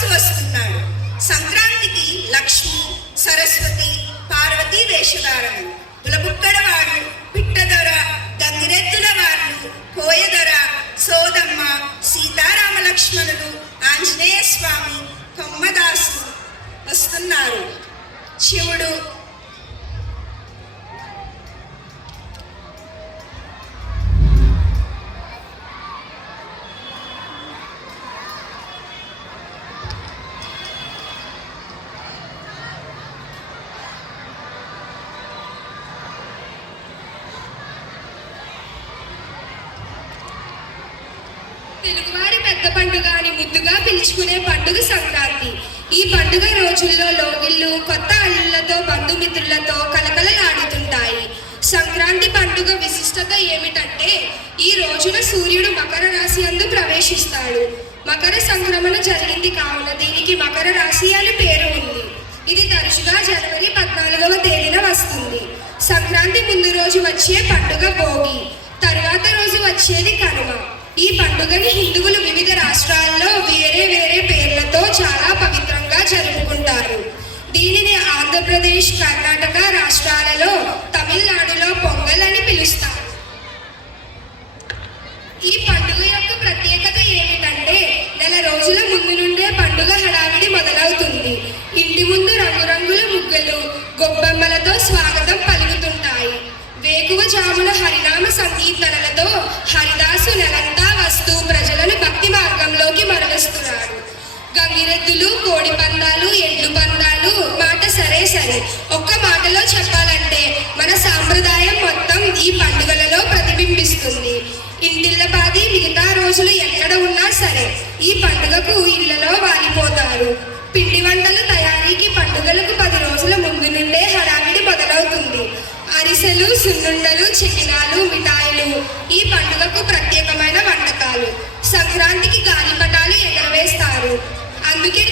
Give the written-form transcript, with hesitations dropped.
కొమ్మదాసు వస్తున్నాడు. సంక్రాంతికి లక్ష్మి, సరస్వతి, పార్వతీ వేషధారము. బులబుక్కడవాడు, పిట్టదొర, గంగిరెద్దుల వాళ్ళు, కోయదొర, సోదమ్మ, సీతారామ లక్ష్మణులు, ఆంజనేయ స్వామి, కొమ్మదాసు వస్తున్నారు. శివుడు తెలుగువారి పెద్ద పండుగ అని ముద్దుగా పిలుచుకునే పండుగ సంక్రాంతి. ఈ పండుగ రోజుల్లో లోగిళ్ళు కొత్త అల్లులతో బంధుమిత్రులతో కలకలలాడుతుంటాయి. సంక్రాంతి పండుగ విశిష్టత ఏమిటంటే ఈ రోజున సూర్యుడు మకర రాశి యందు ప్రవేశిస్తాడు. మకర సంక్రమణ జరిగింది కావున దీనికి మకర రాశి అని పేరు ఉంది. ఇది తరచుగా జనవరి 14వ తేదీన వస్తుంది. సంక్రాంతి ముందు రోజు వచ్చే పండుగ భోగి, తరువాత రోజు వచ్చేది కనుమ. ఈ పండుగని హిందువులు వివిధ రాష్ట్రాల్లో వేరే వేరే పేర్లతో చాలా పవిత్రంగా జరుపుకుంటారు. దీనిని ఆంధ్రప్రదేశ్, కర్ణాటక రాష్ట్రాలలో, తమిళనాడులో పొంగల్ అని పిలుస్తారు. ఈ పండుగ యొక్క ప్రత్యేకత ఏమిటంటే నెల రోజుల ముందు నుండే పండుగ హడావిడి మొదలవుతుంది. ఇంటి ముందు రంగురంగుల ముగ్గులు, గొబ్బెమ్మలతో స్వాగతం పలుకుతుంటాయి. వేకువజామున హరినామ సంకీర్తనలతో హరిదాసు నెలంతా వస్తూ ప్రజలను భక్తి మార్గంలోకి మరలిస్తున్నాడు. గంగిరెద్దులు, కోడి పందాలు, ఎడ్లు పందాలు మాట సరే సరే. ఒక్క మాటలో చెప్పాలంటే మన సాంప్రదాయం మొత్తం ఈ పండుగలలో ప్రతిబింబిస్తుంది. ఇంటిల్లపాది మిగతా రోజులు ఎక్కడ ఉన్నా సరే ఈ పండుగకు ఇళ్లలో వాలిపోతారు. పిండి వంటలు తయారీకి పండుగలకు 10 రోజుల ముందు నుండే హడావిడి మొదలవుతుంది. అరిసెలు, సున్నుండలు, చికినాలు, మిఠాయిలు ఈ పండుగకు ప్రత్యేకమైన వంటకాలు. సంక్రాంతికి గాలిపటాలు ఎగరవేస్తారు. అందుకే